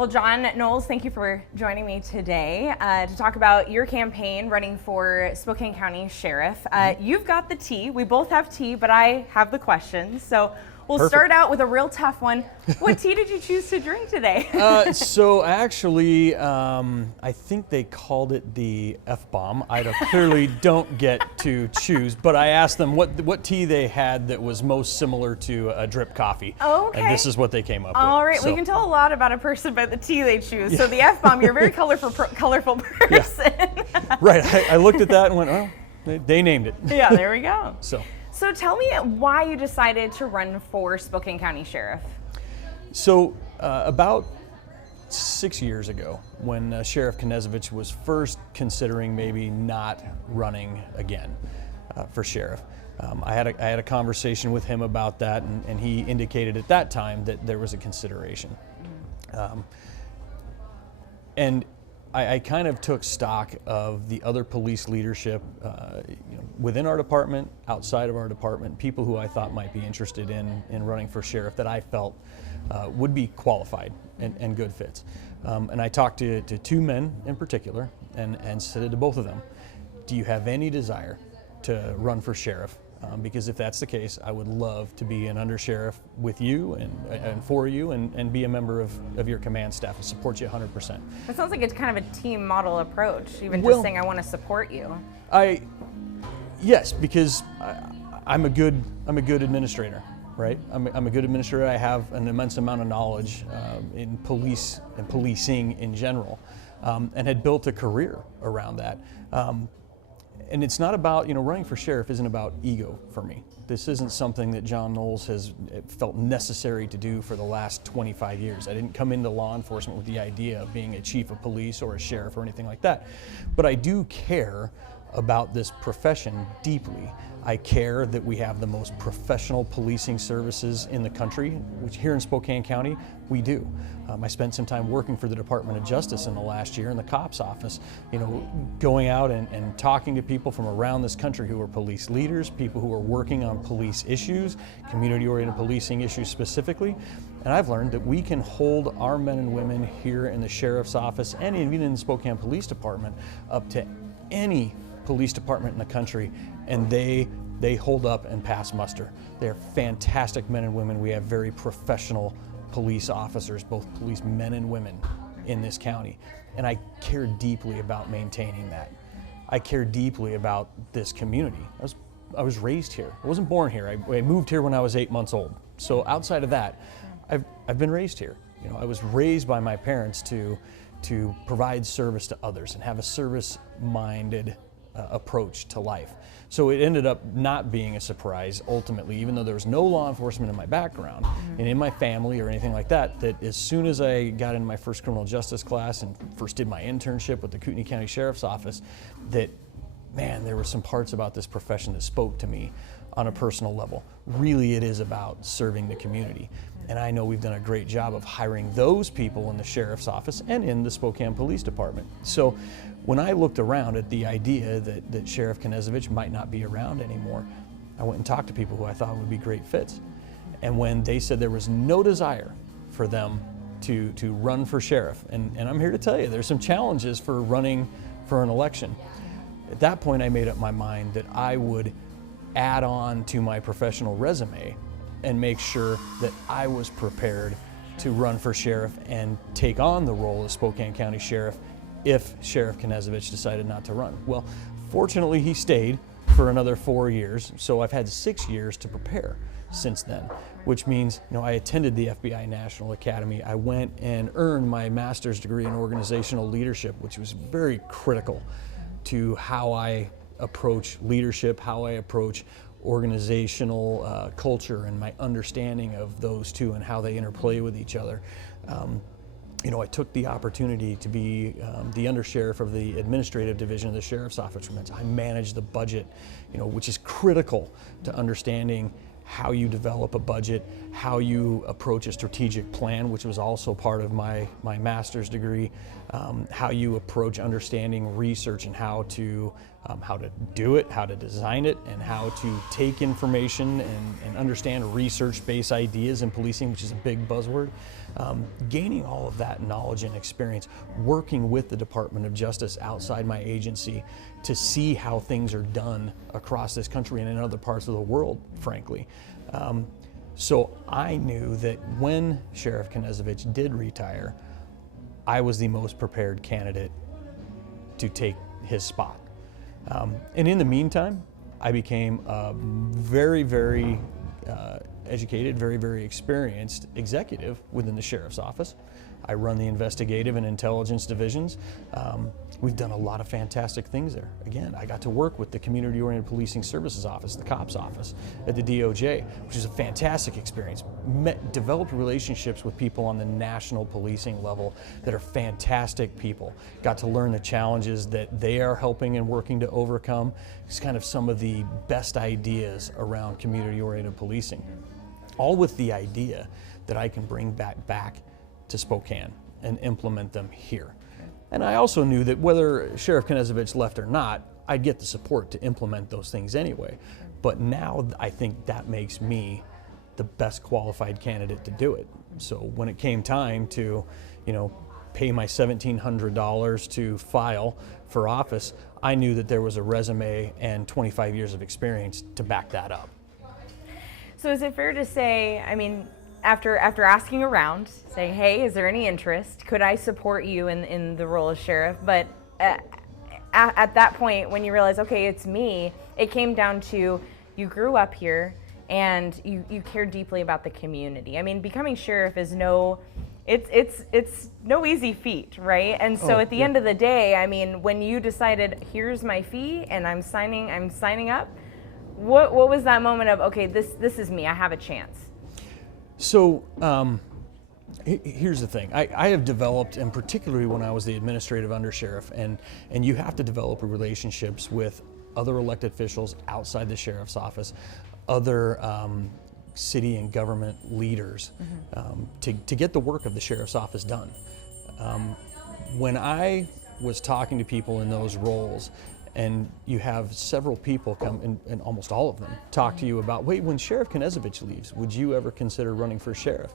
Well, John Nowels, thank you for joining me today to talk about your campaign running for Spokane County Sheriff. You've got the tea. We both have tea, but I have the questions. So we'll Perfect. Start out with a real tough one. What tea did you choose to drink today? So actually, I think they called it the F-bomb. I clearly don't get to choose, but I asked them what tea they had that was most similar to a drip coffee. Oh, okay. And this is what they came up with. All right, So, we can tell a lot about a person by the tea they choose. So the F-bomb, you're a very colorful person. Yeah. Right, I looked at that and went, oh, they named it. Yeah, there we go. So tell me why you decided to run for Spokane County Sheriff. So about 6 years ago, when Sheriff Knezovich was first considering maybe not running again for sheriff, I had a conversation with him about that, and he indicated at that time that there was a consideration. And I kind of took stock of the other police leadership within our department, outside of our department, people who I thought might be interested in running for sheriff that I felt would be qualified and good fits. And I talked to two men in particular and said to both of them, do you have any desire to run for sheriff? Because if that's the case, I would love to be an undersheriff with you and for you and be a member of your command staff and support you 100%. That sounds like it's kind of a team model approach, even just saying I want to support you. Yes, because I'm a good administrator, right? I'm a good administrator. I have an immense amount of knowledge in police and policing in general, and had built a career around that. And it's not about, running for sheriff isn't about ego for me. This isn't something that John Nowels has felt necessary to do for the last 25 years. I didn't come into law enforcement with the idea of being a chief of police or a sheriff or anything like that. But I do care about this profession deeply. I care that we have the most professional policing services in the country, which here in Spokane County, we do. I spent some time working for the Department of Justice in the last year in the COPS office, going out and talking to people from around this country who are police leaders, people who are working on police issues, community-oriented policing issues specifically. And I've learned that we can hold our men and women here in the Sheriff's Office and even in the Spokane Police Department up to any police department in the country, and they hold up and pass muster. They're fantastic men and women. We have very professional police officers, both police men and women in this county. And I care deeply about maintaining that. I care deeply about this community. I was raised here. I wasn't born here. I moved here when I was 8 months old. So outside of that, I've been raised here. I was raised by my parents to provide service to others and have a service-minded approach to life. So it ended up not being a surprise ultimately, even though there was no law enforcement in my background and in my family or anything like that, that as soon as I got into my first criminal justice class and first did my internship with the County Sheriff's Office, that, man, there were some parts about this profession that spoke to me on a personal level. Really, it is about serving the community. And I know we've done a great job of hiring those people in the Sheriff's Office and in the Spokane Police Department. So when I looked around at the idea that Sheriff Knezovich might not be around anymore, I went and talked to people who I thought would be great fits. And when they said there was no desire for them to run for sheriff, and I'm here to tell you, there's some challenges for running for an election. At that point, I made up my mind that I would add on to my professional resume and make sure that I was prepared to run for sheriff and take on the role of Spokane County Sheriff if Sheriff Knezovich decided not to run. Well, fortunately he stayed for another 4 years, so I've had 6 years to prepare since then, which means I attended the FBI National Academy. I went and earned my master's degree in organizational leadership, which was very critical to how I approach leadership, how I approach organizational culture, and my understanding of those two and how they interplay with each other. I took the opportunity to be the undersheriff of the administrative division of the Sheriff's Office, which means I manage the budget, which is critical to understanding how you develop a budget, how you approach a strategic plan, which was also part of my master's degree, how you approach understanding research and how to how to do it, how to design it, and how to take information and understand research-based ideas in policing, which is a big buzzword. Gaining all of that knowledge and experience, working with the Department of Justice outside my agency to see how things are done across this country and in other parts of the world, frankly. So I knew that when Sheriff Knezovich did retire, I was the most prepared candidate to take his spot. And in the meantime, I became a very, very educated, very, very experienced executive within the Sheriff's Office. I run the investigative and intelligence divisions. We've done a lot of fantastic things there. Again, I got to work with the Community-Oriented Policing Services Office, the COPS office at the DOJ, which is a fantastic experience. Developed relationships with people on the national policing level that are fantastic people. Got to learn the challenges that they are helping and working to overcome. It's kind of some of the best ideas around community-oriented policing. All with the idea that I can bring back to Spokane and implement them here. And I also knew that whether Sheriff Knezovich left or not, I'd get the support to implement those things anyway. But now I think that makes me the best qualified candidate to do it. So when it came time to, pay my $1,700 to file for office, I knew that there was a resume and 25 years of experience to back that up. So is it fair to say, after asking around, saying, hey, is there any interest? Could I support you in the role of sheriff? But at that point, when you realize, okay, it's me, it came down to you grew up here and you care deeply about the community. Becoming sheriff is it's no easy feat, right? And so at the end of the day, when you decided, here's my fee and I'm signing up, what was that moment of, okay, this is me, I have a chance? So here's the thing. I have developed, and particularly when I was the administrative undersheriff, and you have to develop relationships with other elected officials outside the sheriff's office, other city and government leaders, to get the work of the sheriff's office done. When I was talking to people in those roles, and you have several people come, and almost all of them, talk to you about, wait, when Sheriff Knezovich leaves, would you ever consider running for sheriff?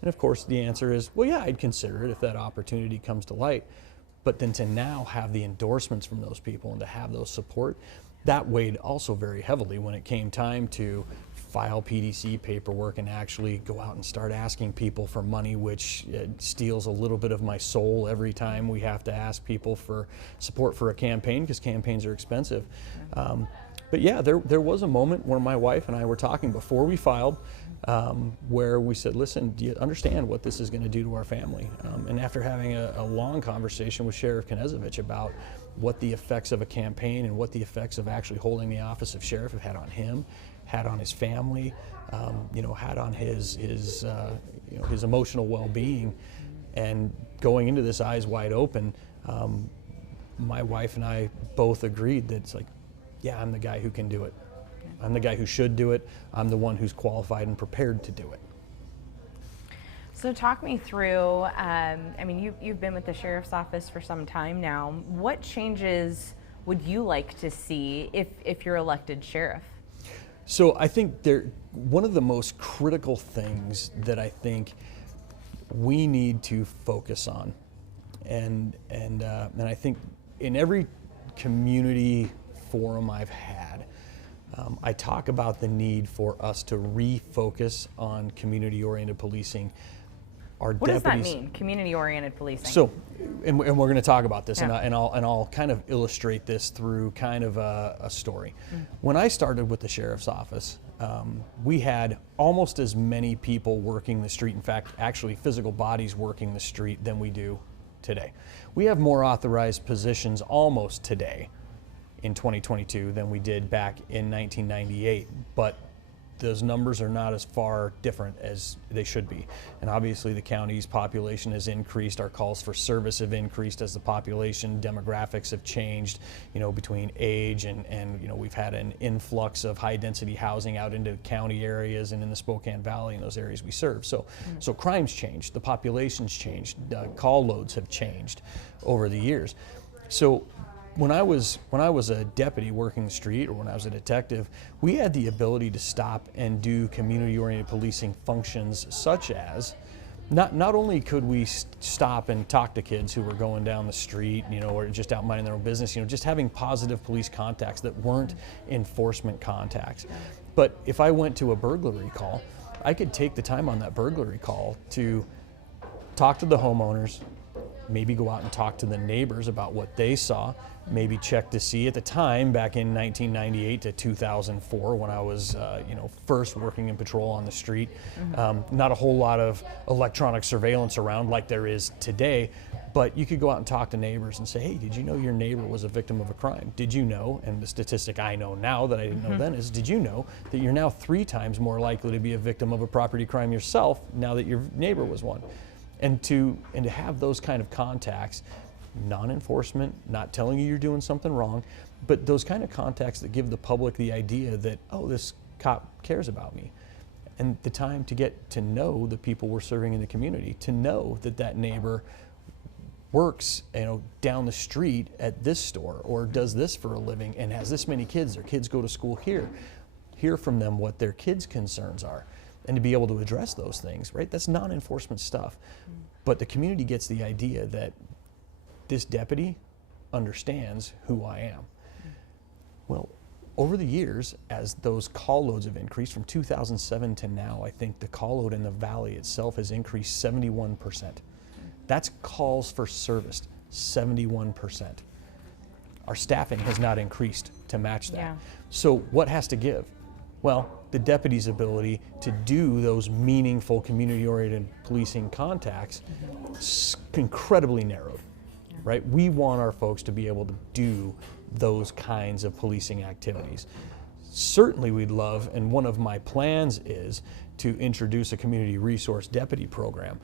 And of course the answer is, well, yeah, I'd consider it if that opportunity comes to light. But then to now have the endorsements from those people and to have those support, that weighed also very heavily when it came time to file PDC paperwork and actually go out and start asking people for money, which steals a little bit of my soul every time we have to ask people for support for a campaign, because campaigns are expensive. But yeah, there was a moment where my wife and I were talking before we filed, where we said, listen, do you understand what this is going to do to our family? And after having a long conversation with Sheriff Knezovich about what the effects of a campaign and what the effects of actually holding the office of sheriff have had on him, had on his family, had on his emotional well-being, and going into this eyes wide open, my wife and I both agreed that it's like, yeah, I'm the guy who can do it. I'm the guy who should do it. I'm the one who's qualified and prepared to do it. So talk me through, you've been with the Sheriff's Office for some time now. What changes would you like to see if you're elected sheriff? So I think one of the most critical things that I think we need to focus on, and I think in every community forum I've had, I talk about the need for us to refocus on community-oriented policing. Our what deputies, does that mean, community-oriented policing? So, and we're going to talk about this, yeah. and I'll kind of illustrate this through kind of a story. When I started with the sheriff's office, we had almost as many people working the street, in fact, actually physical bodies working the street, than we do today. We have more authorized positions almost today in 2022 than we did back in 1998, but those numbers are not as far different as they should be. And obviously the county's population has increased, our calls for service have increased as the population demographics have changed, between age and we've had an influx of high density housing out into county areas and in the Spokane Valley and those areas we serve. So crime's changed, the population's changed, call loads have changed over the years. So when I was a deputy working the street, or when I was a detective, we had the ability to stop and do community-oriented policing functions, such as not only could we stop and talk to kids who were going down the street, or just out minding their own business, just having positive police contacts that weren't enforcement contacts. But if I went to a burglary call, I could take the time on that burglary call to talk to the homeowners, maybe go out and talk to the neighbors about what they saw, maybe check to see. At the time, back in 1998 to 2004, when I was first working in patrol on the street, not a whole lot of electronic surveillance around like there is today, but you could go out and talk to neighbors and say, hey, did you know your neighbor was a victim of a crime? Did you know, and the statistic I know now that I didn't know then is, did you know that you're now 3 times more likely to be a victim of a property crime yourself now that your neighbor was one? And to have those kind of contacts, non-enforcement, not telling you you're doing something wrong, but those kind of contacts that give the public the idea that, oh, this cop cares about me. And the time to get to know the people we're serving in the community, to know that that neighbor works down the street at this store, or does this for a living and has this many kids, their kids go to school here. Hear from them what their kids' concerns are, and to be able to address those things, right? That's non-enforcement stuff. But the community gets the idea that this deputy understands who I am. Well, over the years, as those call loads have increased from 2007 to now, I think the call load in the valley itself has increased 71%. That's calls for service, 71%. Our staffing has not increased to match that. Yeah. So what has to give? Well, the deputy's ability to do those meaningful community-oriented policing contacts is incredibly narrowed, right? We want our folks to be able to do those kinds of policing activities. Certainly we'd love, and one of my plans is to introduce a community resource deputy program.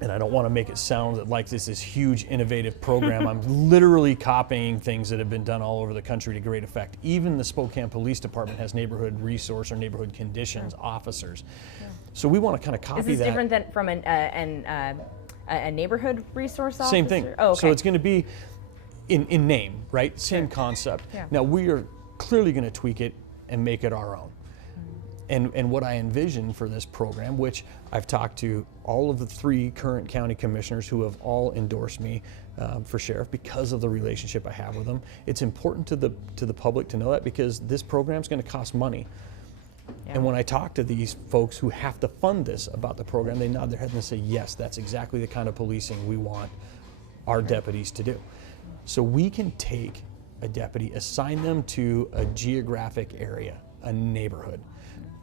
And I don't want to make it sound like this is huge innovative program. I'm literally copying things that have been done all over the country to great effect. Even the Spokane Police Department has neighborhood resource or neighborhood conditions officers. So we want to kind of copy that. Is this different than from a neighborhood resource officer? Same thing. Oh, okay. So it's going to be in name, right? Same concept. Yeah. Now we are clearly going to tweak it and make it our own. And what I envision for this program, which I've talked to all of the 3 current county commissioners who have all endorsed me for sheriff because of the relationship I have with them. It's important to the public to know that, because this program is going to cost money. Yeah. And when I talk to these folks who have to fund this about the program, they nod their head and say, yes, that's exactly the kind of policing we want our deputies to do. So we can take a deputy, assign them to a geographic area, a neighborhood.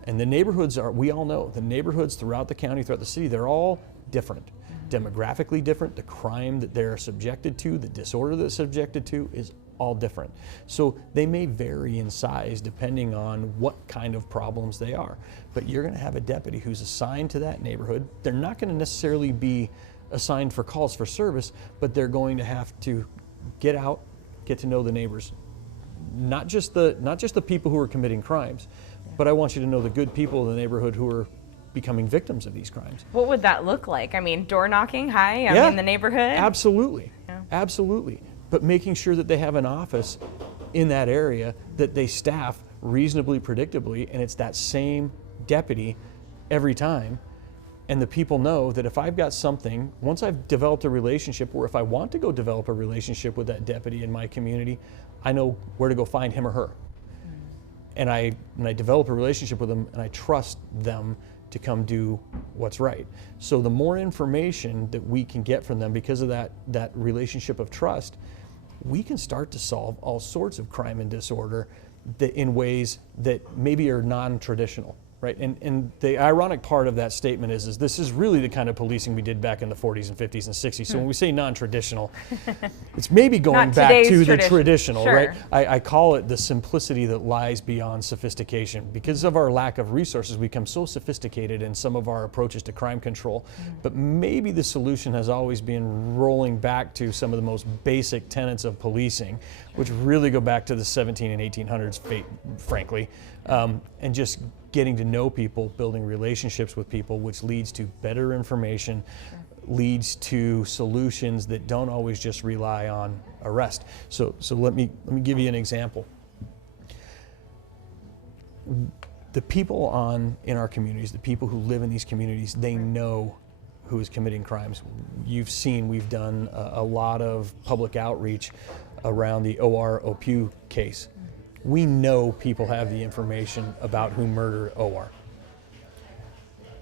And the neighborhoods are, we all know, the neighborhoods throughout the county, throughout the city, they're all different. Demographically different, the crime that they're subjected to, the disorder they're subjected to is all different. So they may vary in size depending on what kind of problems they are. But you're going to have a deputy who's assigned to that neighborhood. They're not going to necessarily be assigned for calls for service, but they're going to have to get out, get to know the neighbors. Not just the people who are committing crimes, but I want you to know the good people in the neighborhood who are becoming victims of these crimes. What would that look like? I mean, door knocking, hi, I'm in the neighborhood. Absolutely, yeah. Absolutely. But making sure that they have an office in that area that they staff reasonably predictably, and it's that same deputy every time. And the people know that if I've got something, once I've developed a relationship, or if I want to go develop a relationship with that deputy in my community, I know where to go find him or her. And I develop a relationship with them, and I trust them to come do what's right. So the more information that we can get from them because of that relationship of trust, we can start to solve all sorts of crime and disorder in ways that maybe are non-traditional. Right? And the ironic part of that statement is this is really the kind of policing we did back in the 40s and 50s and 60s. So when we say non-traditional, it's maybe going back to the traditional, sure. Right? I call it the simplicity that lies beyond sophistication. Because of our lack of resources, we become so sophisticated in some of our approaches to crime control. But maybe the solution has always been rolling back to some of the most basic tenets of policing, which really go back to the 17 and 1800s, frankly, and just getting to know people, building relationships with people, which leads to better information, leads to solutions that don't always just rely on arrest. So let me give you an example. The people in our communities, the people who live in these communities, they know who is committing crimes. You've seen we've done a lot of public outreach around the OR OPU case. We know people have the information about who murdered OR.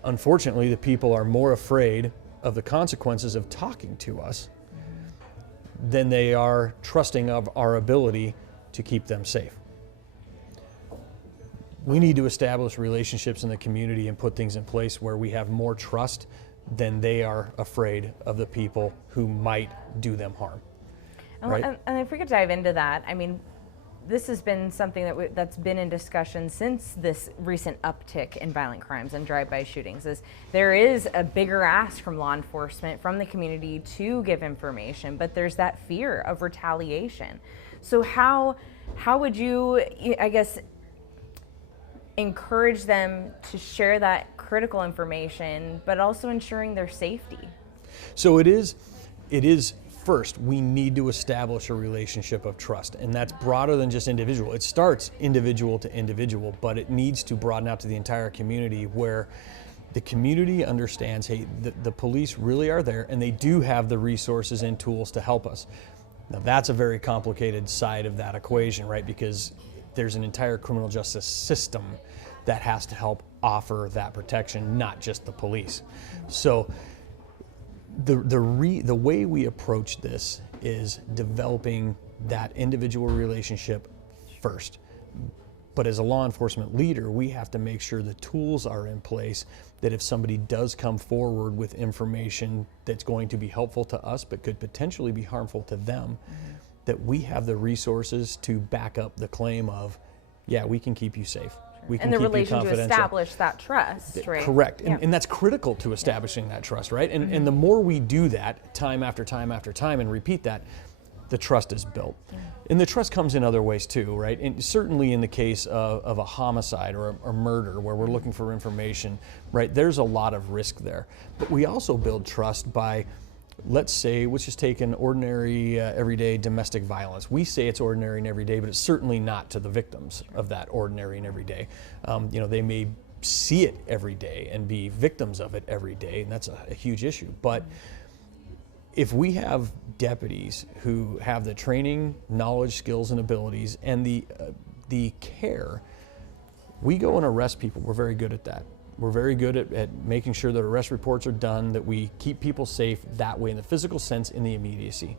Unfortunately, the people are more afraid of the consequences of talking to us than they are trusting of our ability to keep them safe. We need to establish relationships in the community and put things in place where we have more trust than they are afraid of the people who might do them harm. Right? And if we could dive into that, I mean, this has been something that's been in discussion since this recent uptick in violent crimes and drive-by shootings. Is there is a bigger ask from law enforcement, from the community, to give information, but there's that fear of retaliation. So how would you, I guess, encourage them to share that critical information, but also ensuring their safety? So it is first, we need to establish a relationship of trust, and that's broader than just individual. It starts individual to individual, but it needs to broaden out to the entire community, where the community understands, hey, the police really are there, and they do have the resources and tools to help us. Now, that's a very complicated side of that equation, right? Because there's an entire criminal justice system that has to help offer that protection, not just the police. So the way we approach this is developing that individual relationship first. But as a law enforcement leader, we have to make sure the tools are in place that if somebody does come forward with information that's going to be helpful to us but could potentially be harmful to them, that we have the resources to back up the claim of, yeah, we can keep you safe. We can and the keep relation you to confidential. establish that trust, right? Correct. Yeah. And that's critical to establishing that trust, right? And the more we do that time after time after time and repeat that, the trust is built. And the trust comes in other ways too, right? And certainly in the case of a homicide or a murder where we're looking for information, right? There's a lot of risk there. But we also build trust by, let's just take an ordinary, everyday domestic violence. We say it's ordinary and everyday, but it's certainly not to the victims of that ordinary and everyday. They may see it every day and be victims of it every day, and that's a huge issue. But if we have deputies who have the training, knowledge, skills, and abilities, and the care, we go and arrest people. We're very good at that. We're very good at making sure that arrest reports are done, that we keep people safe that way in the physical sense, in the immediacy.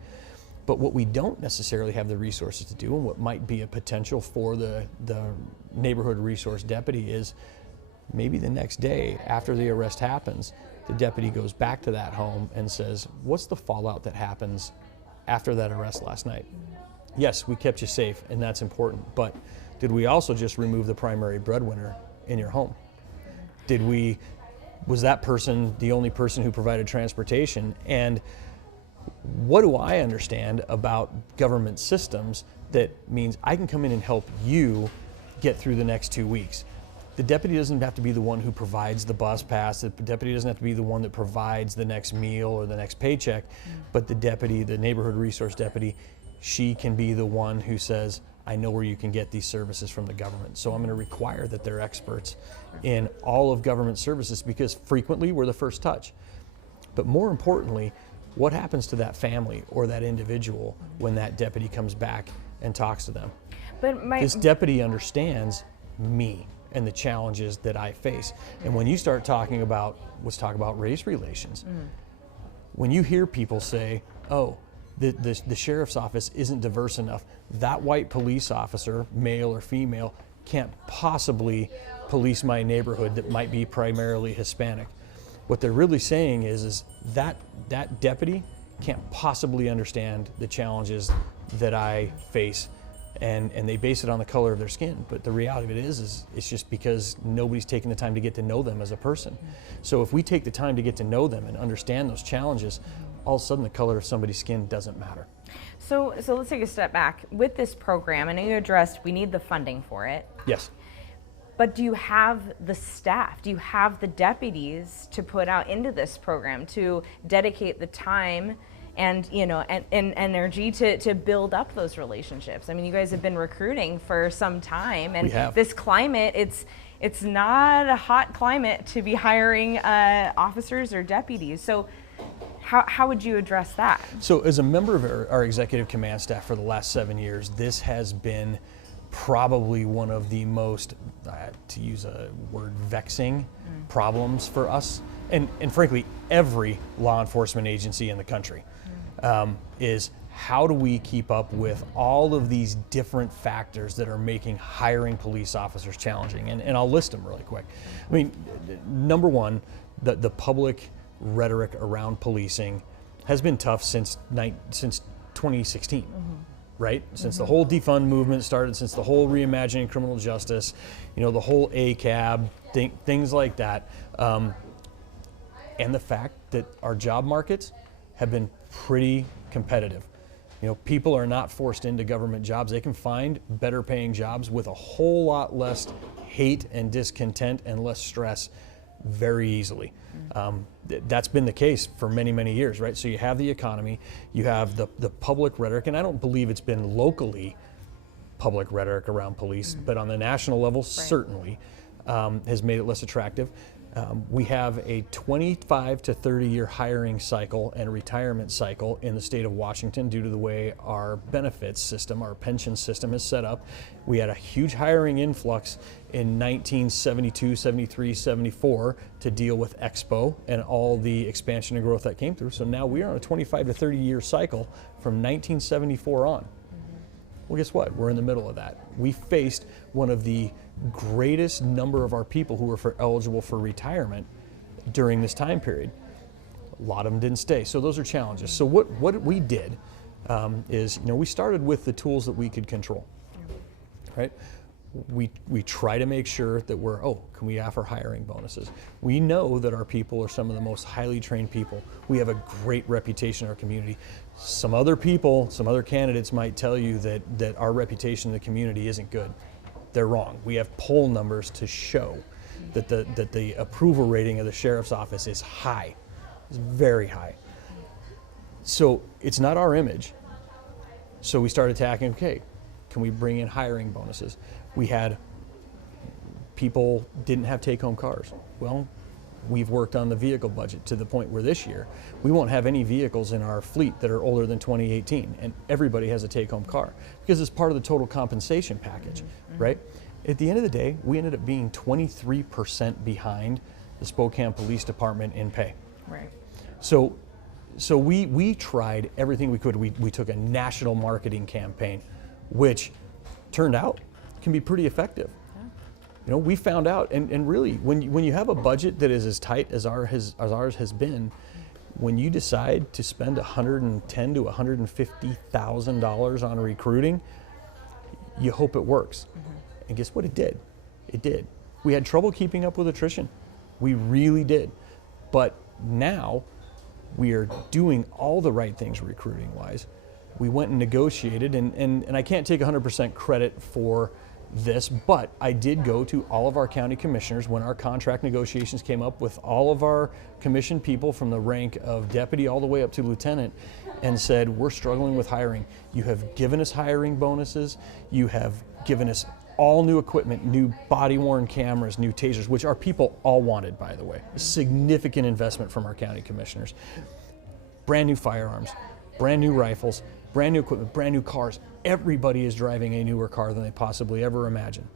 But what we don't necessarily have the resources to do, and what might be a potential for the neighborhood resource deputy, is maybe the next day after the arrest happens, the deputy goes back to that home and says, what's the fallout that happens after that arrest last night? Yes, we kept you safe, and that's important, but did we also just remove the primary breadwinner in your home? Was that person the only person who provided transportation? And what do I understand about government systems that means I can come in and help you get through the next 2 weeks? The deputy doesn't have to be the one who provides the bus pass. The deputy doesn't have to be the one that provides the next meal or the next paycheck, but the deputy, the neighborhood resource deputy, she can be the one who says, I know where you can get these services from the government. So I'm going to require that they're experts in all of government services, because frequently we're the first touch. But more importantly, what happens to that family or that individual when that deputy comes back and talks to them? This deputy understands me and the challenges that I face. And when you start talking about, let's talk about race relations. When you hear people say, oh, the sheriff's office isn't diverse enough, that white police officer, male or female, can't possibly police my neighborhood that might be primarily Hispanic. What they're really saying is that deputy can't possibly understand the challenges that I face, and they base it on the color of their skin. But the reality of it is it's just because nobody's taken the time to get to know them as a person. So if we take the time to get to know them and understand those challenges, all of a sudden the color of somebody's skin doesn't matter. So let's take a step back. With this program, I know you addressed we need the funding for it. Yes. But do you have the staff? Do you have the deputies to put out into this program to dedicate the time and and energy to build up those relationships? I mean, you guys have been recruiting for some time, and this climate, it's not a hot climate to be hiring officers or deputies. So how would you address that? So as a member of our executive command staff for the last 7 years, this has been probably one of the most, to use a word, vexing problems for us, and frankly, every law enforcement agency in the country, is how do we keep up with all of these different factors that are making hiring police officers challenging? And I'll list them really quick. I mean, number one, the public rhetoric around policing has been tough since 2016. Right? Since the whole defund movement started, since the whole reimagining criminal justice, the whole ACAB, things like that. And the fact that our job markets have been pretty competitive. People are not forced into government jobs. They can find better paying jobs with a whole lot less hate and discontent and less stress very easily. That's been the case for many, many years, right? So you have the economy, you have the public rhetoric, and I don't believe it's been locally public rhetoric around police, but on the national level, certainly has made it less attractive. We have a 25 to 30 year hiring cycle and retirement cycle in the state of Washington due to the way our benefits system, our pension system is set up. We had a huge hiring influx in 1972, 73, 74 to deal with Expo and all the expansion and growth that came through. So now we are on a 25 to 30 year cycle from 1974 on. Well, guess what? We're in the middle of that. We faced one of the greatest number of our people who were eligible for retirement during this time period. A lot of them didn't stay. So those are challenges. So what we did is, we started with the tools that we could control, right? We try to make sure that can we offer hiring bonuses? We know that our people are some of the most highly trained people. We have a great reputation in our community. Some other candidates might tell you that our reputation in the community isn't good. They're wrong. We have poll numbers to show that the approval rating of the sheriff's office is high. It's very high. So it's not our image. So we started attacking, okay, can we bring in hiring bonuses? We had people didn't have take-home cars. Well, we've worked on the vehicle budget to the point where this year we won't have any vehicles in our fleet that are older than 2018, and everybody has a take-home car because it's part of the total compensation package, right? At the end of the day, we ended up being 23% behind the Spokane Police Department in pay. Right. So we tried everything we could. We took a national marketing campaign, which turned out can be pretty effective. We found out, and really, when you have a budget that is as tight as ours has been, when you decide to spend $110,000 to $150,000 on recruiting, you hope it works. And guess what? It did. It did. We had trouble keeping up with attrition. We really did. But now we are doing all the right things recruiting-wise. We went and negotiated, and I can't take 100% credit for this, but I did go to all of our county commissioners when our contract negotiations came up with all of our commissioned people from the rank of deputy all the way up to lieutenant and said, we're struggling with hiring. You have given us hiring bonuses. You have given us all new equipment, new body-worn cameras, new tasers, which our people all wanted, by the way. A significant investment from our county commissioners. Brand new firearms, brand new rifles, brand new equipment, brand new cars. Everybody is driving a newer car than they possibly ever imagined.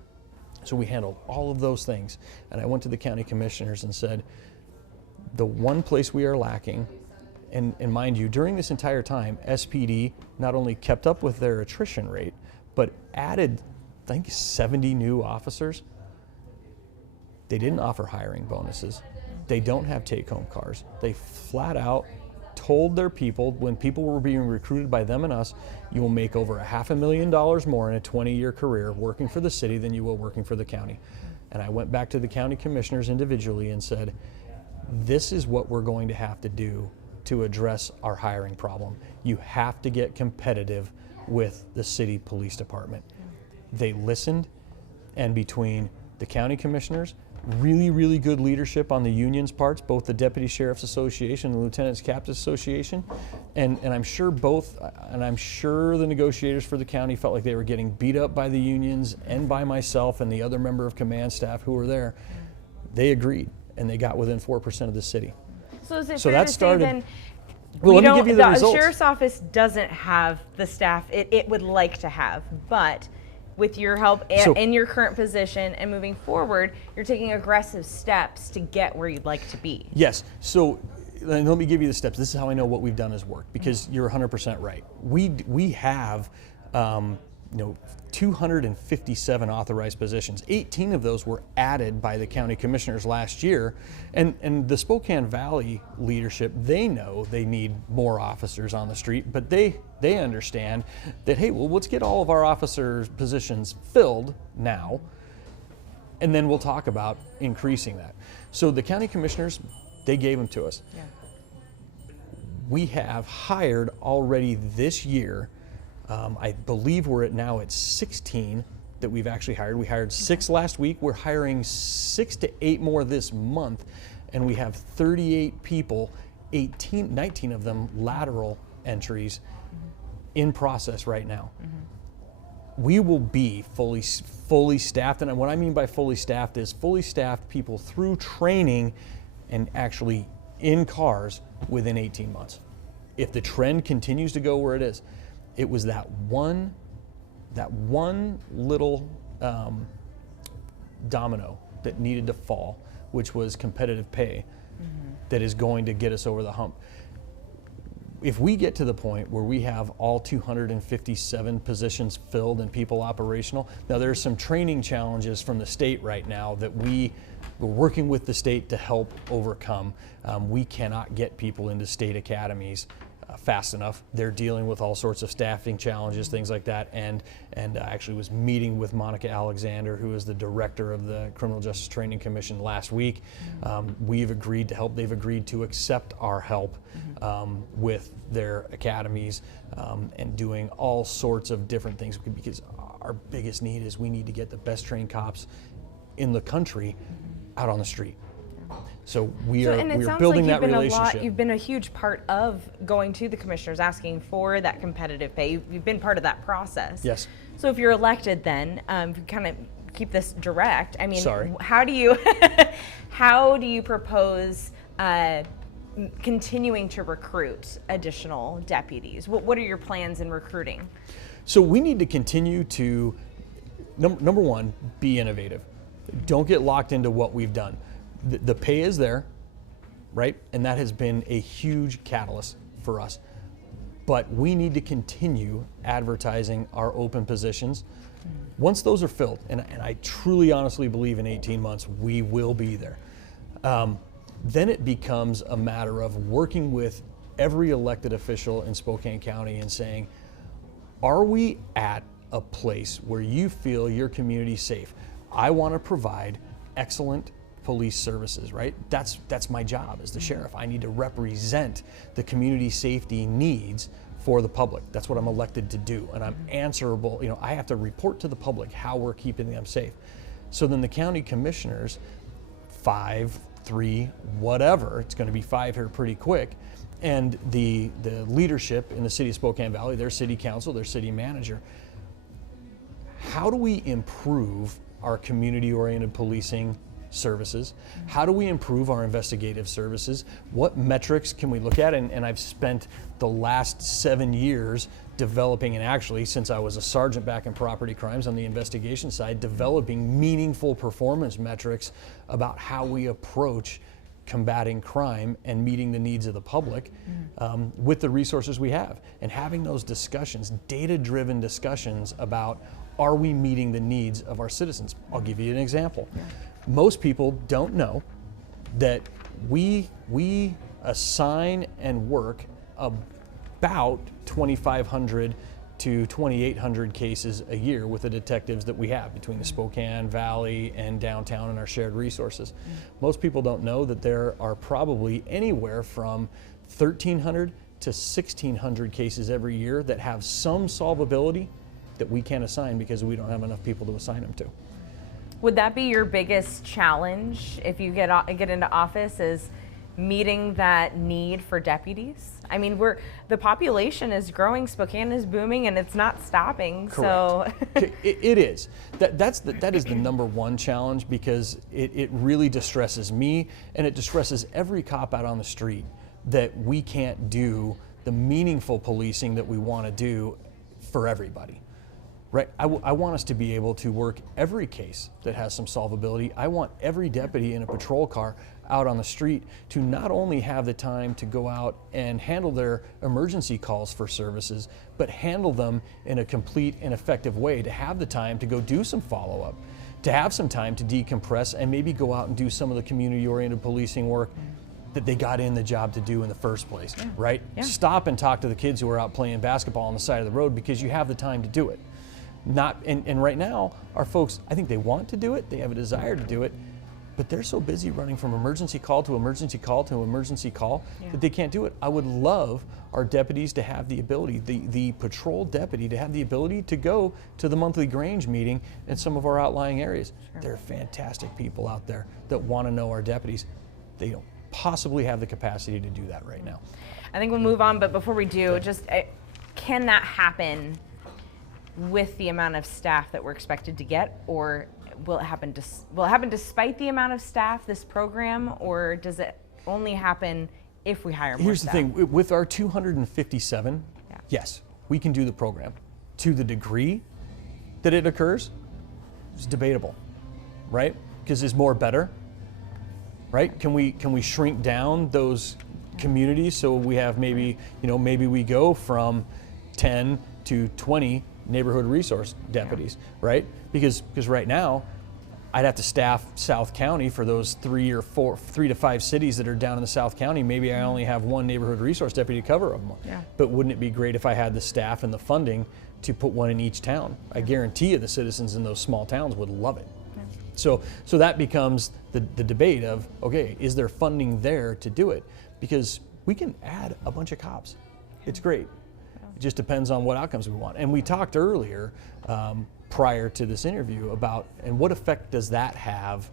So we handled all of those things. And I went to the county commissioners and said, the one place we are lacking, and mind you, during this entire time, SPD not only kept up with their attrition rate, but added, I think, 70 new officers. They didn't offer hiring bonuses. They don't have take-home cars. They flat out told their people, when people were being recruited by them and us, you will make over $500,000 more in a 20-year career working for the city than you will working for the county. And I went back to the county commissioners individually and said, this is what we're going to have to do to address our hiring problem. You have to get competitive with the city police department. They listened, and between the county commissioners, really, really good leadership on the union's parts, both the Deputy Sheriff's Association and the Lieutenant's Captain's Association. And I'm sure the negotiators for the county felt like they were getting beat up by the unions and by myself and the other member of command staff who were there. They agreed, and they got within 4% of the city. So is it So fair that to started, say then, well, let me give you the results. The sheriff's office doesn't have the staff it would like to have, but with your help in your current position and moving forward, you're taking aggressive steps to get where you'd like to be. Yes. So let me give you the steps. This is how I know what we've done has worked, because you're 100% right. We have 257 authorized positions. 18 of those were added by the county commissioners last year, and the Spokane Valley leadership, they know they need more officers on the street, but they understand that, hey, well, let's get all of our officers' positions filled now, and then we'll talk about increasing that. So the county commissioners, they gave them to us. Yeah. We have hired already this year, I believe we're at 16 that we've actually hired. We hired 6 last week. We're hiring 6 to 8 more this month, and we have 38 people, 19 of them lateral entries in process right now. We will be fully staffed, and what I mean by fully staffed is fully staffed people through training and actually in cars within 18 months. If the trend continues to go where it is, it was that one little domino that needed to fall, which was competitive pay, that is going to get us over the hump. If we get to the point where we have all 257 positions filled and people operational, now there's some training challenges from the state right now that we're working with the state to help overcome. We cannot get people into state academies fast enough. They're dealing with all sorts of staffing challenges, things like that, and I actually was meeting with Monica Alexander, who is the director of the Criminal Justice Training Commission, last week. We've agreed to help. They've agreed to accept our help with their academies and doing all sorts of different things, because our biggest need is we need to get the best trained cops in the country out on the street. So we are building that relationship. You've been a huge part of going to the commissioners, asking for that competitive pay. You've been part of that process. Yes. So if you're elected, then kind of keep this direct. I mean, Sorry. How do you propose continuing to recruit additional deputies? What are your plans in recruiting? So we need to continue to number one, be innovative. Don't get locked into what we've done. The pay is there, right? And that has been a huge catalyst for us. But we need to continue advertising our open positions. Once those are filled, and I truly honestly believe in 18 months we will be there, then it becomes a matter of working with every elected official in Spokane County and saying, are we at a place where you feel your community's safe? I want to provide excellent police services, right? That's my job as the sheriff. I need to represent the community safety needs for the public. That's what I'm elected to do, and I'm answerable. I have to report to the public how we're keeping them safe. So then the county commissioners, 5, 3, whatever, it's going to be 5 here pretty quick, and the leadership in the city of Spokane Valley, their city council, their city manager, how do we improve our community-oriented policing services? How do we improve our investigative services? What metrics can we look at? And I've spent the last 7 years developing, and actually since I was a sergeant back in property crimes on the investigation side, developing meaningful performance metrics about how we approach combating crime and meeting the needs of the public with the resources we have, and having those discussions, data-driven discussions about, are we meeting the needs of our citizens? I'll give you an example. Most people don't know that we assign and work about 2,500 to 2,800 cases a year with the detectives that we have between the Spokane Valley and downtown and our shared resources. Most people don't know that there are probably anywhere from 1,300 to 1,600 cases every year that have some solvability that we can't assign because we don't have enough people to assign them to. Would that be your biggest challenge if you get into office, is meeting that need for deputies? I mean, the population is growing, Spokane is booming, and it's not stopping. Correct. So it is. That is the number one challenge, because it really distresses me, and it distresses every cop out on the street that we can't do the meaningful policing that we want to do for everybody. Right? I want us to be able to work every case that has some solvability. I want every deputy in a patrol car out on the street to not only have the time to go out and handle their emergency calls for services, but handle them in a complete and effective way, to have the time to go do some follow-up, to have some time to decompress and maybe go out and do some of the community-oriented policing work that they got in the job to do in the first place, right? Yeah. Stop and talk to the kids who are out playing basketball on the side of the road, because you have the time to do it. And right now, our folks, I think they want to do it, they have a desire to do it, but they're so busy running from emergency call to emergency call to emergency call that they can't do it. I would love our deputies to have the ability, the patrol deputy, to have the ability to go to the monthly Grange meeting in some of our outlying areas. Sure. There are fantastic people out there that want to know our deputies. They don't possibly have the capacity to do that right now. I think we'll move on, but before we do, can that happen with the amount of staff that we're expected to get, or will it happen despite the amount of staff, this program, or does it only happen if we hire more Here's staff? the thing, with our 257, yes, we can do the program. To the degree that it occurs, it's debatable, right? Because is more better, right? Can we shrink down those communities so we have maybe we go from 10 to 20 neighborhood resource deputies, right? Because right now, I'd have to staff South County for those 3 to 5 cities that are down in the South County. Maybe I only have one neighborhood resource deputy to cover them. Yeah. But wouldn't it be great if I had the staff and the funding to put one in each town? I guarantee you the citizens in those small towns would love it. So that becomes the debate of, okay, is there funding there to do it? Because we can add a bunch of cops. It's great. It just depends on what outcomes we want. And we talked earlier, prior to this interview, about, and what effect does that have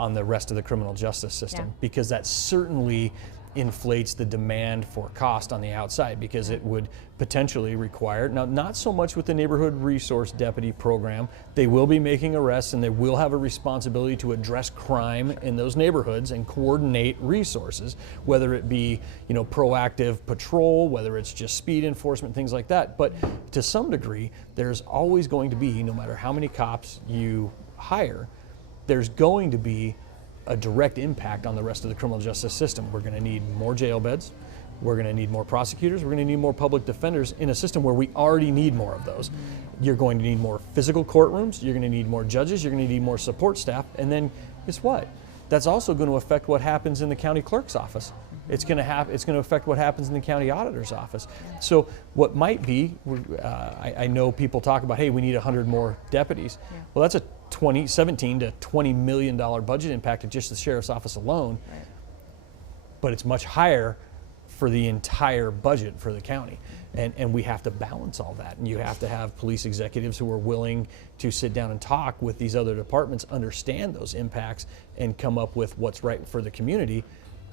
on the rest of the criminal justice system? Because that certainly inflates the demand for cost on the outside, because it would potentially require, now not so much with the neighborhood resource deputy program, they will be making arrests and they will have a responsibility to address crime in those neighborhoods and coordinate resources, whether it be proactive patrol, whether it's just speed enforcement, things like that. But to some degree, there's always going to be, no matter how many cops you hire, there's going to be a direct impact on the rest of the criminal justice system. We're going to need more jail beds. We're going to need more prosecutors. We're going to need more public defenders in a system where we already need more of those. You're going to need more physical courtrooms. You're going to need more judges. You're going to need more support staff. And then guess what? That's also going to affect what happens in the county clerk's office. It's going to affect what happens in the county auditor's office. So what might be, I know people talk about, hey, we need 100 more deputies. Well, that's a $17 to $20 million budget impact of just the sheriff's office alone, but it's much higher for the entire budget for the county. And we have to balance all that. And you have to have police executives who are willing to sit down and talk with these other departments, understand those impacts, and come up with what's right for the community,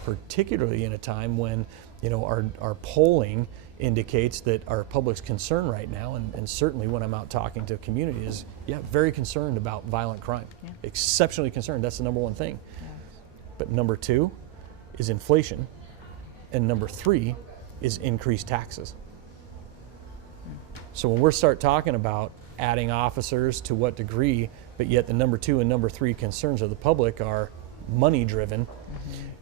particularly in a time when our polling indicates that our public's concern right now, and certainly when I'm out talking to community, is very concerned about violent crime. Exceptionally concerned. That's the number one thing. But number 2 is inflation, and number 3 is increased taxes. So when we start talking about adding officers, to what degree, but yet the number 2 and number 3 concerns of the public are money driven,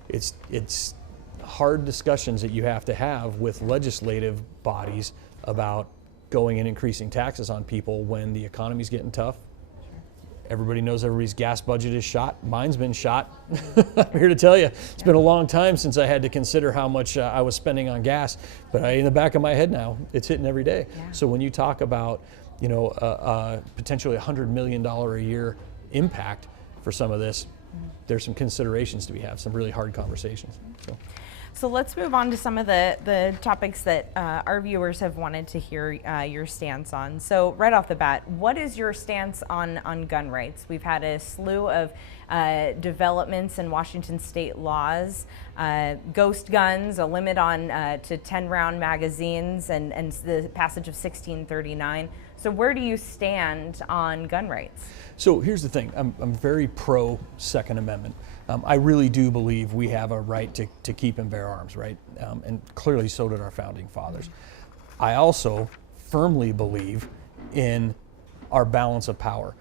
it's hard discussions that you have to have with legislative bodies about going and increasing taxes on people when the economy's getting tough. Everybody knows everybody's gas budget is shot. Mine's been shot. I'm here to tell you, it's been a long time since I had to consider how much I was spending on gas, but in the back of my head now, it's hitting every day. So when you talk about, potentially $100 million a year impact for some of this, there's some considerations to be had, some really hard conversations. So let's move on to some of the topics that our viewers have wanted to hear your stance on. So right off the bat, what is your stance on gun rights? We've had a slew of developments in Washington state laws, ghost guns, a limit on to 10-round magazines, and the passage of 1639. So where do you stand on gun rights? So here's the thing, I'm very pro Second Amendment. I really do believe we have a right to keep and bear arms, right? And clearly so did our founding fathers. I also firmly believe in our balance of power.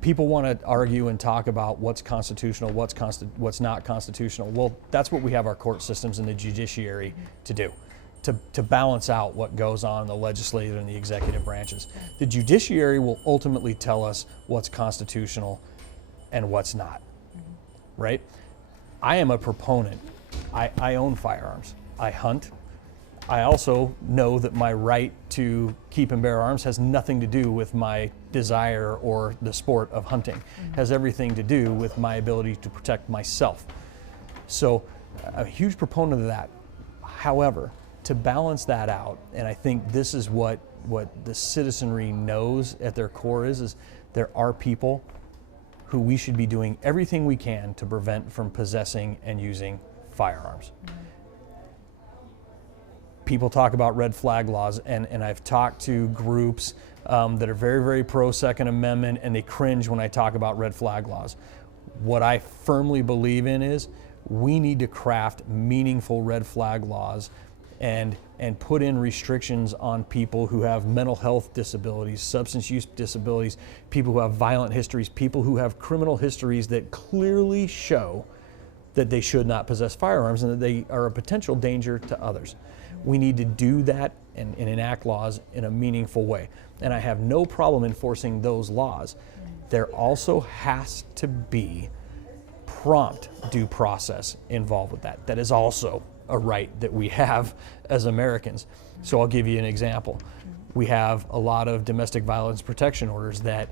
People want to argue and talk about what's constitutional, what's not constitutional. Well, that's what we have our court systems and the judiciary to do, to balance out what goes on in the legislative and the executive branches. The judiciary will ultimately tell us what's constitutional and what's not, right? I am a proponent. I own firearms. I hunt. I also know that my right to keep and bear arms has nothing to do with my desire or the sport of hunting. It has everything to do with my ability to protect myself. So a huge proponent of that. However, to balance that out, and I think this is what the citizenry knows at their core is there are people who we should be doing everything we can to prevent from possessing and using firearms. People talk about red flag laws, and I've talked to groups that are very, very pro Second Amendment, and they cringe when I talk about red flag laws. What I firmly believe in is we need to craft meaningful red flag laws and put in restrictions on people who have mental health disabilities, substance use disabilities, people who have violent histories, people who have criminal histories that clearly show that they should not possess firearms and that they are a potential danger to others. We need to do that and enact laws in a meaningful way. And I have no problem enforcing those laws. There also has to be prompt due process involved with that. That is also a right that we have as Americans. So I'll give you an example. We have a lot of domestic violence protection orders that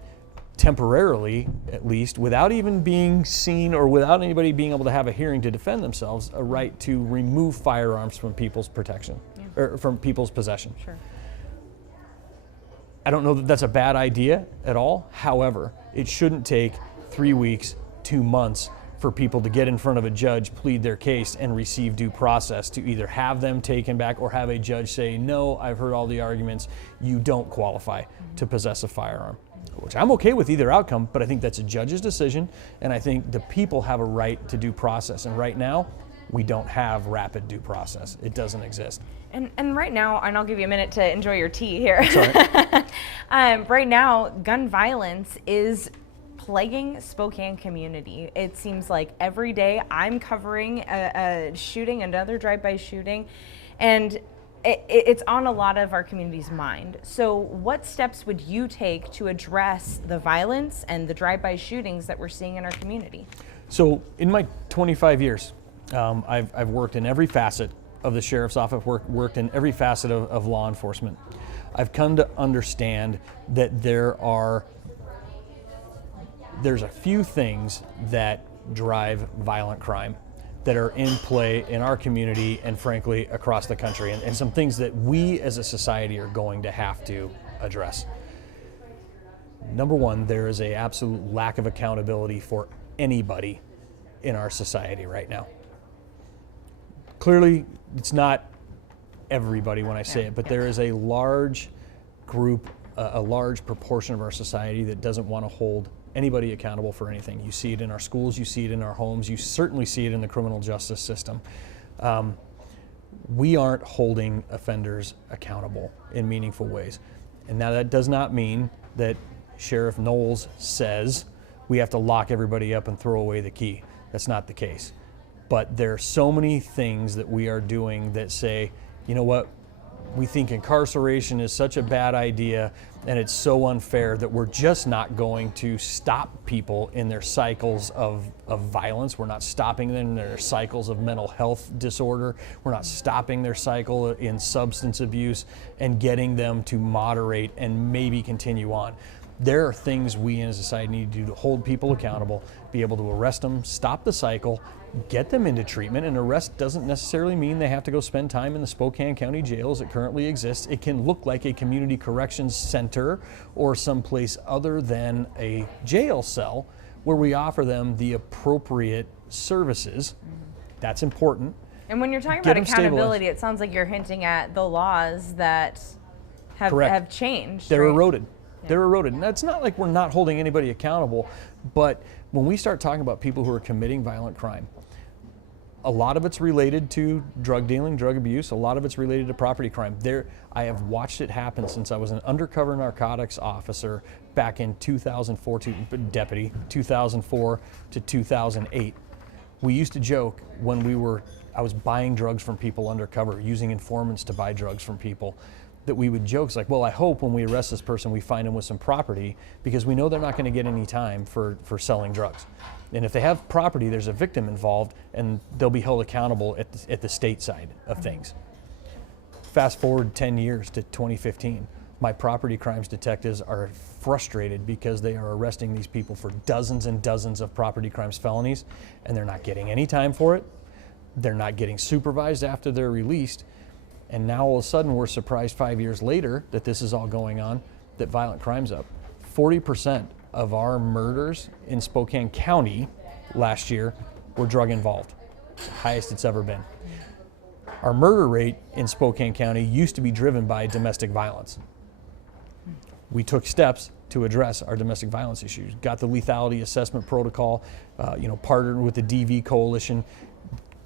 temporarily, at least, without even being seen or without anybody being able to have a hearing to defend themselves, a right to remove firearms from people's protection, or from people's possession. Sure. I don't know that that's a bad idea at all. However, it shouldn't take 3 weeks, 2 months for people to get in front of a judge, plead their case, and receive due process to either have them taken back or have a judge say, no, I've heard all the arguments, you don't qualify to possess a firearm. Which I'm okay with either outcome, but I think that's a judge's decision, and I think the people have a right to due process. And right now, we don't have rapid due process. It doesn't exist. And right now, and I'll give you a minute to enjoy your tea here. Sorry. Right now, gun violence is plaguing Spokane community. It seems like every day I'm covering a shooting, another drive-by shooting, and it's on a lot of our community's mind. So what steps would you take to address the violence and the drive-by shootings that we're seeing in our community? So in my 25 years, I've worked in every facet of the sheriff's office, worked in every facet of law enforcement. I've come to understand that there's a few things that drive violent crime that are in play in our community and frankly across the country, and some things that we as a society are going to have to address. Number one, there is an absolute lack of accountability for anybody in our society right now. Clearly, it's not everybody when I say it, but there is a large group, a large proportion of our society that doesn't want to hold anybody accountable for anything. You see it in our schools, you see it in our homes, you certainly see it in the criminal justice system. We aren't holding offenders accountable in meaningful ways. And now that does not mean that Sheriff Nowels says we have to lock everybody up and throw away the key. That's not the case. But there are so many things that we are doing that say, you know what, we think incarceration is such a bad idea and it's so unfair that we're just not going to stop people in their cycles of violence. We're not stopping them in their cycles of mental health disorder. We're not stopping their cycle in substance abuse and getting them to moderate and maybe continue on. There are things we as a society need to do to hold people accountable, be able to arrest them, stop the cycle, get them into treatment. And arrest doesn't necessarily mean they have to go spend time in the Spokane County jail as it currently exists. It can look like a community corrections center or someplace other than a jail cell where we offer them the appropriate services. That's important. And when you're talking about accountability, it sounds like you're hinting at the laws that have changed. They're right? eroded. They're eroded. And it's not like we're not holding anybody accountable, but when we start talking about people who are committing violent crime, a lot of it's related to drug dealing, drug abuse. A lot of it's related to property crime. I have watched it happen since I was an undercover narcotics officer back in 2004 deputy, 2004 to 2008. We used to joke when I was buying drugs from people undercover, using informants to buy drugs from people, that we would joke, it's like, well, I hope when we arrest this person, we find them with some property, because we know they're not going to get any time for selling drugs. And if they have property, there's a victim involved, and they'll be held accountable at the state side of things. Fast forward 10 years to 2015. My property crimes detectives are frustrated because they are arresting these people for dozens and dozens of property crimes felonies, and they're not getting any time for it. They're not getting supervised after they're released. And now all of a sudden we're surprised 5 years later that this is all going on, that violent crime's up. 40% of our murders in Spokane County last year were drug involved. It's the highest it's ever been. Our murder rate in Spokane County used to be driven by domestic violence. We took steps to address our domestic violence issues, got the lethality assessment protocol, partnered with the DV Coalition,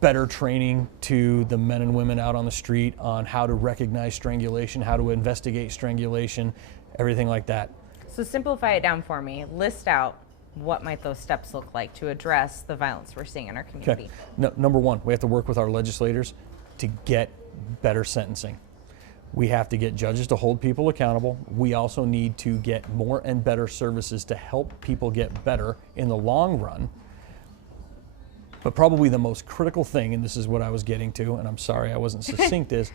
better training to the men and women out on the street on how to recognize strangulation, how to investigate strangulation, everything like that. So simplify it down for me. List out what might those steps look like to address the violence we're seeing in our community. Okay. No, number one, we have to work with our legislators to get better sentencing. We have to get judges to hold people accountable. We also need to get more and better services to help people get better in the long run. But probably the most critical thing, and this is what I was getting to, and I'm sorry I wasn't succinct, is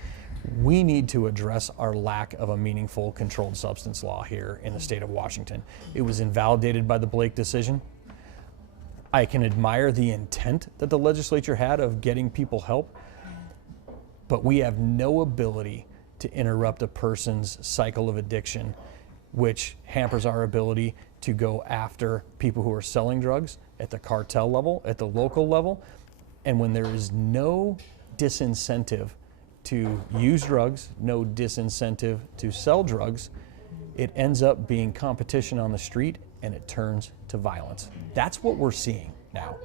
we need to address our lack of a meaningful controlled substance law here in the state of Washington. It was invalidated by the Blake decision. I can admire the intent that the legislature had of getting people help, but we have no ability to interrupt a person's cycle of addiction, which hampers our ability to go after people who are selling drugs at the cartel level, at the local level. And when there is no disincentive to use drugs, no disincentive to sell drugs, it ends up being competition on the street, and it turns to violence. That's what we're seeing now.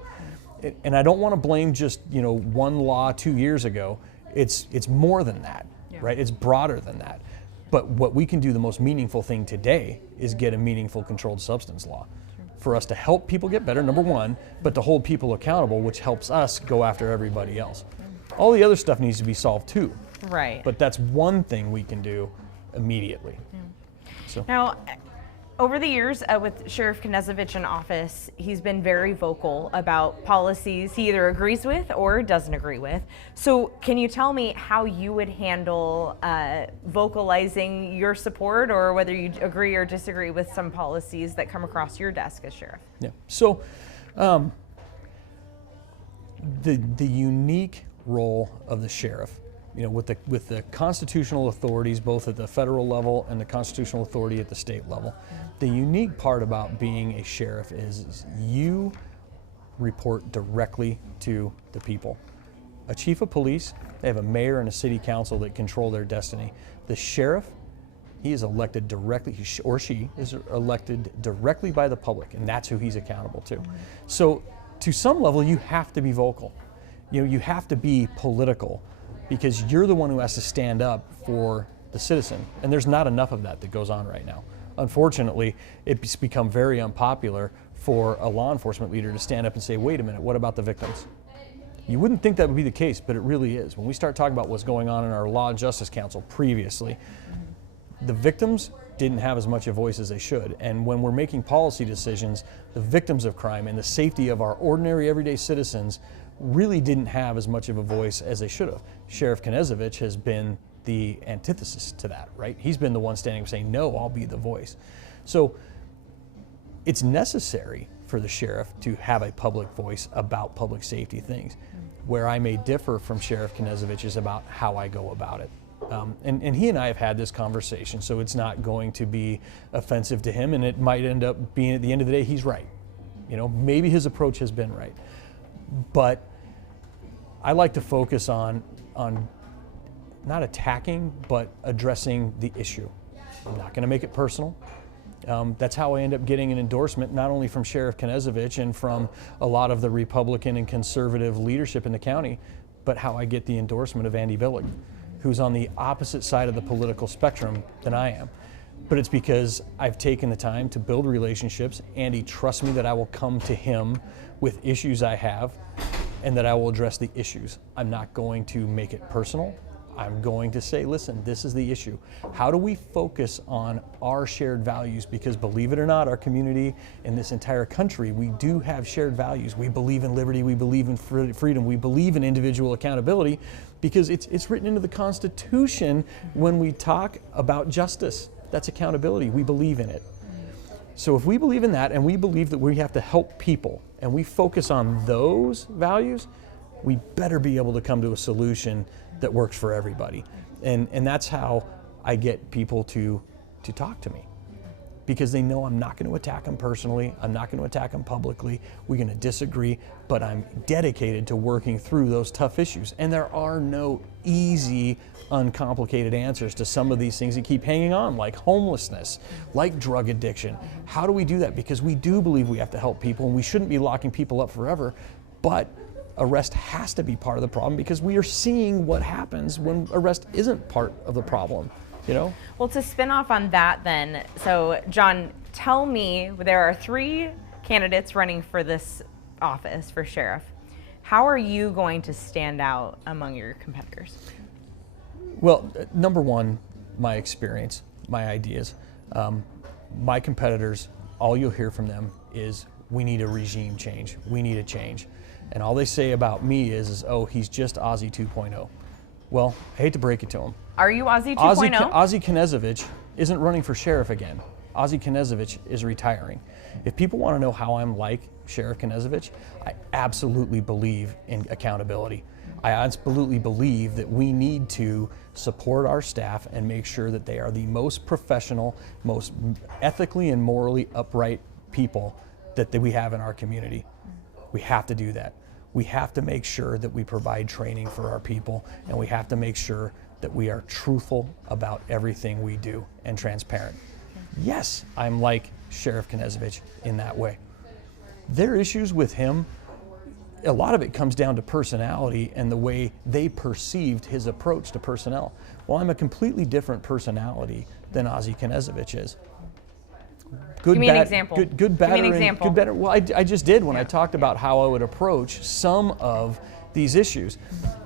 And I don't want to blame just one law 2 years ago. It's more than that, right? It's broader than that. But what we can do, the most meaningful thing today, is get a meaningful controlled substance law for us to help people get better, number one, but to hold people accountable, which helps us go after everybody else. All the other stuff needs to be solved too. Right. But that's one thing we can do immediately. So. Now, over the years with Sheriff Knezovich in office, he's been very vocal about policies he either agrees with or doesn't agree with. So can you tell me how you would handle vocalizing your support, or whether you agree or disagree with some policies that come across your desk as sheriff? Yeah. So the unique role of the sheriff, with the constitutional authorities, both at the federal level and the constitutional authority at the state level, the unique part about being a sheriff is you report directly to the people. A chief of police, they have a mayor and a city council that control their destiny. The sheriff, he is elected directly, or she is elected directly by the public, and that's who he's accountable to. So to some level, you have to be vocal. You have to be political, because you're the one who has to stand up for the citizen. And there's not enough of that goes on right now. Unfortunately, it's become very unpopular for a law enforcement leader to stand up and say, wait a minute, what about the victims? You wouldn't think that would be the case, but it really is. When we start talking about what's going on in our Law and Justice Council previously, the victims didn't have as much a voice as they should. And when we're making policy decisions, the victims of crime and the safety of our ordinary everyday citizens really didn't have as much of a voice as they should have. Sheriff Knezovich has been the antithesis to that, right? He's been the one standing up saying, no, I'll be the voice. So it's necessary for the sheriff to have a public voice about public safety things. Where I may differ from Sheriff Knezovich is about how I go about it. And he and I have had this conversation, so it's not going to be offensive to him, and it might end up being, at the end of the day, he's right. You know, maybe his approach has been right. But I like to focus on not attacking, but addressing the issue. I'm not going to make it personal. That's how I end up getting an endorsement, not only from Sheriff Knezovich and from a lot of the Republican and conservative leadership in the county, but how I get the endorsement of Andy Villig, who's on the opposite side of the political spectrum than I am. But it's because I've taken the time to build relationships. Andy trusts me that I will come to him with issues I have and that I will address the issues. I'm not going to make it personal. I'm going to say, listen, this is the issue. How do we focus on our shared values? Because believe it or not, our community in this entire country, we do have shared values. We believe in liberty, we believe in freedom, we believe in individual accountability, because it's written into the Constitution when we talk about justice. That's accountability. We believe in it. So if we believe in that and we believe that we have to help people and we focus on those values, we better be able to come to a solution that works for everybody. And that's how I get people to talk to me, because they know I'm not going to attack them personally. I'm not going to attack them publicly. We're going to disagree, but I'm dedicated to working through those tough issues. And there are no easy, uncomplicated answers to some of these things that keep hanging on, like homelessness, like drug addiction. How do we do that? Because we do believe we have to help people, and we shouldn't be locking people up forever, but arrest has to be part of the problem, because we are seeing what happens when arrest isn't part of the problem, you know? Well, to spin off on that then, so John, tell me, there are 3 candidates running for this office for sheriff. How are you going to stand out among your competitors? Well, number one, my experience, my ideas. My competitors, all you'll hear from them is, we need a regime change. We need a change. And all they say about me is oh, he's just Ozzie 2.0. Well, I hate to break it to him. Are you Ozzie 2.0? Ozzie Knezovich isn't running for sheriff again. Ozzie Knezovich is retiring. If people want to know how I'm like Sheriff Knezovich, I absolutely believe in accountability. I absolutely believe that we need to support our staff and make sure that they are the most professional, most ethically and morally upright people that we have in our community. We have to do that. We have to make sure that we provide training for our people, and we have to make sure that we are truthful about everything we do and transparent. Yes, I'm like Sheriff Knezovich in that way. Their issues with him, a lot of it comes down to personality and the way they perceived his approach to personnel. Well, I'm a completely different personality than Ozzie Knezovich is. Good, Give me an example. Good, bad, Give me an example. Good, better. Well, I just did when I talked about how I would approach some of these issues.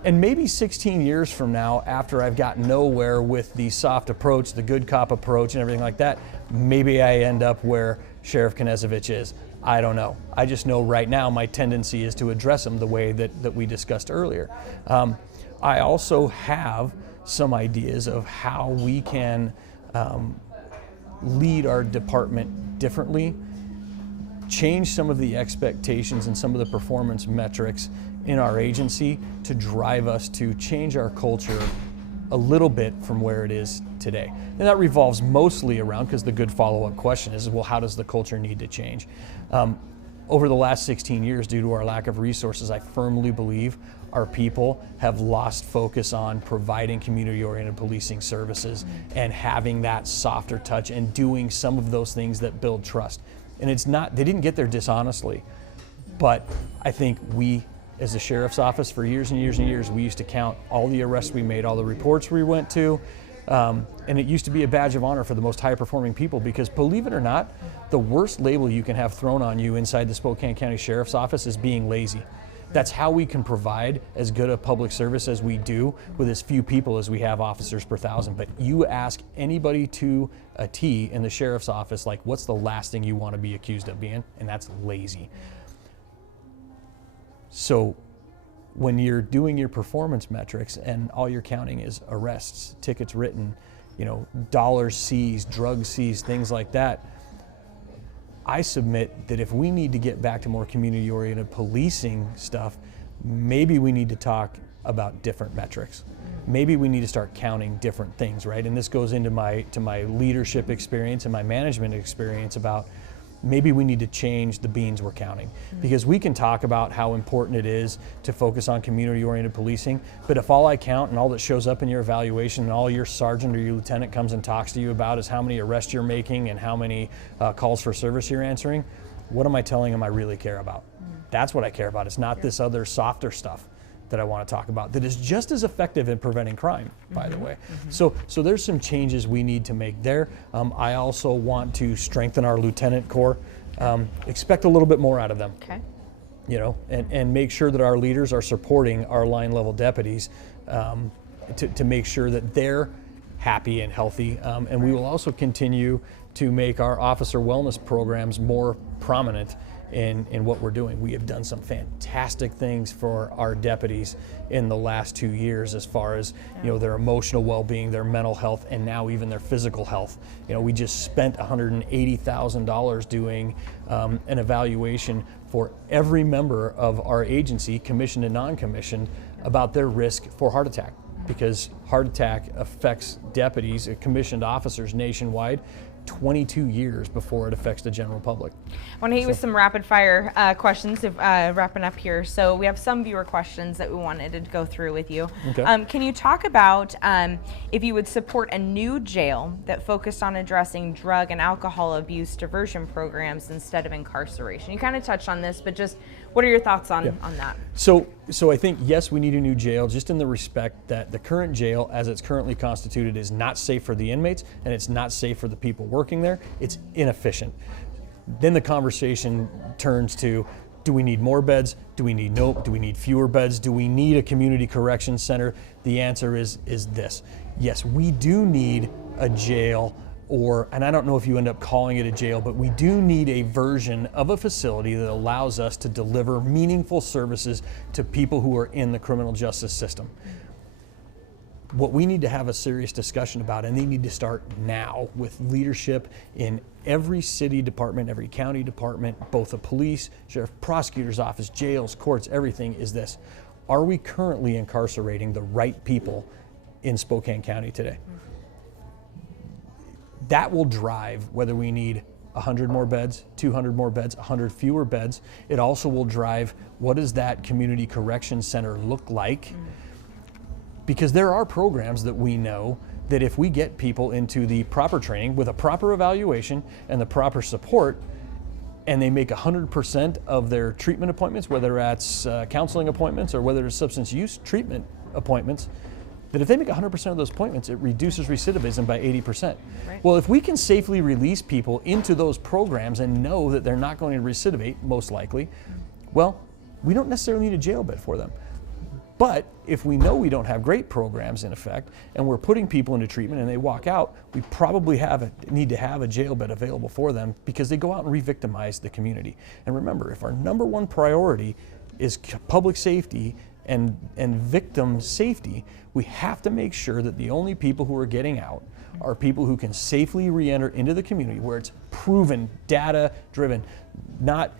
And maybe 16 years from now, after I've gotten nowhere with the soft approach, the good cop approach and everything like that, maybe I end up where Sheriff Knezovich is. I don't know. I just know right now my tendency is to address them the way that we discussed earlier. I also have some ideas of how we can lead our department differently, change some of the expectations and some of the performance metrics in our agency to drive us to change our culture a little bit from where it is today. And that revolves mostly around, because the good follow-up question is, well, how does the culture need to change? Over the last 16 years, due to our lack of resources, I firmly believe our people have lost focus on providing community-oriented policing services and having that softer touch and doing some of those things that build trust. And it's not, they didn't get there dishonestly, but I think we, as the sheriff's office, for years and years and years, we used to count all the arrests we made, all the reports we went to, and it used to be a badge of honor for the most high-performing people, because believe it or not, the worst label you can have thrown on you inside the Spokane County Sheriff's Office is being lazy. That's how we can provide as good a public service as we do with as few people as we have officers per thousand. But you ask anybody to a T in the sheriff's office, like, what's the last thing you want to be accused of being? And that's lazy. So when you're doing your performance metrics and all you're counting is arrests, tickets written, dollars seized, drugs seized, things like that, I submit that if we need to get back to more community-oriented policing stuff, maybe we need to talk about different metrics. Maybe we need to start counting different things, right? And this goes into my leadership experience and my management experience about maybe we need to change the beans we're counting. Because we can talk about how important it is to focus on community-oriented policing, but if all I count and all that shows up in your evaluation and all your sergeant or your lieutenant comes and talks to you about is how many arrests you're making and how many calls for service you're answering, what am I telling them I really care about? That's what I care about. It's not this other softer stuff that I want to talk about that is just as effective in preventing crime, by the way. So there's some changes we need to make there. I also want to strengthen our lieutenant corps. Expect a little bit more out of them. Okay. You know, and make sure that our leaders are supporting our line level deputies to make sure that they're happy and healthy. And we will also continue to make our officer wellness programs more prominent in what we're doing. We have done some fantastic things for our deputies in the last 2 years as far as their emotional well-being, their mental health, and now even their physical health. We just spent $180,000 doing an evaluation for every member of our agency, commissioned and non-commissioned, about their risk for heart attack, because heart attack affects deputies, commissioned officers nationwide 22 years before it affects the general public. I want to hit you with some rapid fire questions wrapping up here. So we have some viewer questions that we wanted to go through with you. Okay. Can you talk about if you would support a new jail that focused on addressing drug and alcohol abuse diversion programs instead of incarceration? You kind of touched on this, but just what are your thoughts on that? So I think, yes, we need a new jail, just in the respect that the current jail, as it's currently constituted, is not safe for the inmates and it's not safe for the people working there. It's inefficient. Then the conversation turns to, do we need more beds? Do we need fewer beds? Do we need a community correction center? The answer is this. Yes, we do need a jail, and I don't know if you end up calling it a jail, but we do need a version of a facility that allows us to deliver meaningful services to people who are in the criminal justice system. What we need to have a serious discussion about, and they need to start now with leadership in every city department, every county department, both the police, sheriff, prosecutor's office, jails, courts, everything, is this. Are we currently incarcerating the right people in Spokane County today? That will drive whether we need 100 more beds, 200 more beds, 100 fewer beds. It also will drive, what does that community correction center look like? Because there are programs that we know that if we get people into the proper training with a proper evaluation and the proper support, and they make 100% of their treatment appointments, whether that's counseling appointments or whether it's substance use treatment appointments, that if they make 100% of those appointments, it reduces recidivism by 80%. Right. Well, if we can safely release people into those programs and know that they're not going to recidivate, most likely, well, we don't necessarily need a jail bed for them. But if we know we don't have great programs in effect and we're putting people into treatment and they walk out, we probably need to have a jail bed available for them, because they go out and re-victimize the community. And remember, if our number one priority is public safety and victim safety, we have to make sure that the only people who are getting out are people who can safely re-enter into the community, where it's proven, data driven, not,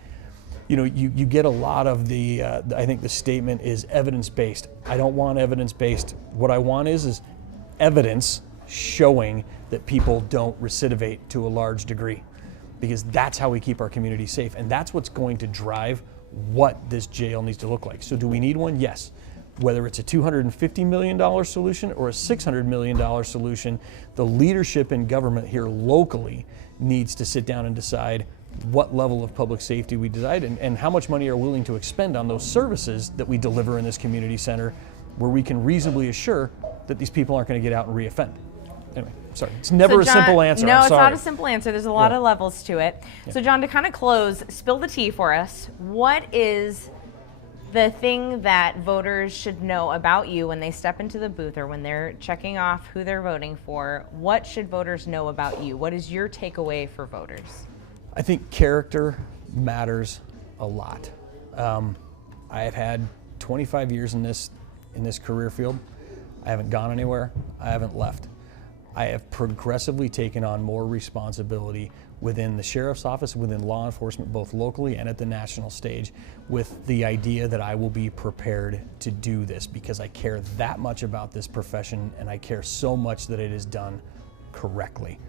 you get a lot of I think the statement is evidence-based. I don't want evidence-based. What I want is evidence showing that people don't recidivate to a large degree, because that's how we keep our community safe. And that's what's going to drive what this jail needs to look like. So do we need one? Yes. Whether it's a $250 million solution or a $600 million solution, the leadership in government here locally needs to sit down and decide what level of public safety we decide and how much money are willing to expend on those services that we deliver in this community center, where we can reasonably assure that these people aren't going to get out and reoffend. Anyway, sorry, it's never a simple answer. No, I'm it's sorry. not a simple answer. There's a lot of levels to it. Yeah. So John, to kind of close, spill the tea for us. What is the thing that voters should know about you when they step into the booth or when they're checking off who they're voting for? What should voters know about you? What is your takeaway for voters? I think character matters a lot. I have had 25 years in this career field. I haven't gone anywhere. I haven't left. I have progressively taken on more responsibility within the sheriff's office, within law enforcement, both locally and at the national stage, with the idea that I will be prepared to do this because I care that much about this profession and I care so much that it is done correctly.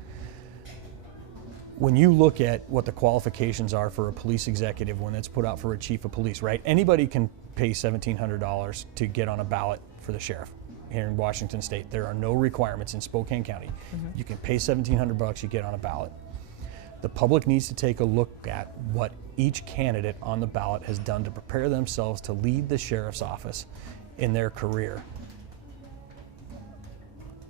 When you look at what the qualifications are for a police executive when it's put out for a chief of police, right? Anybody can pay $1,700 to get on a ballot for the sheriff. Here in Washington State, there are no requirements in Spokane County. You can pay $1,700, you get on a ballot. The public needs to take a look at what each candidate on the ballot has done to prepare themselves to lead the sheriff's office in their career.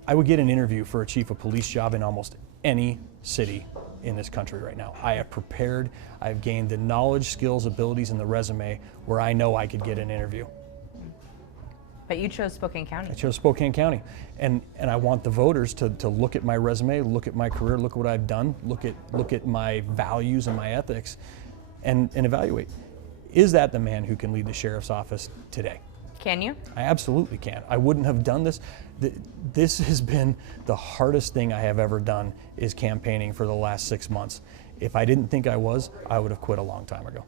I would get an interview for a chief of police job in almost any city in this country right now. I have prepared, I've gained the knowledge, skills, abilities, and the resume where I know I could get an interview. But you chose Spokane County. I chose Spokane County, and I want the voters to look at my resume, look at my career, look at what I've done, look at my values and my ethics, and evaluate. Is that the man who can lead the sheriff's office today? Can you? I absolutely can. I wouldn't have done this. This has been the hardest thing I have ever done, is campaigning for the last 6 months. If I didn't think I was, I would have quit a long time ago.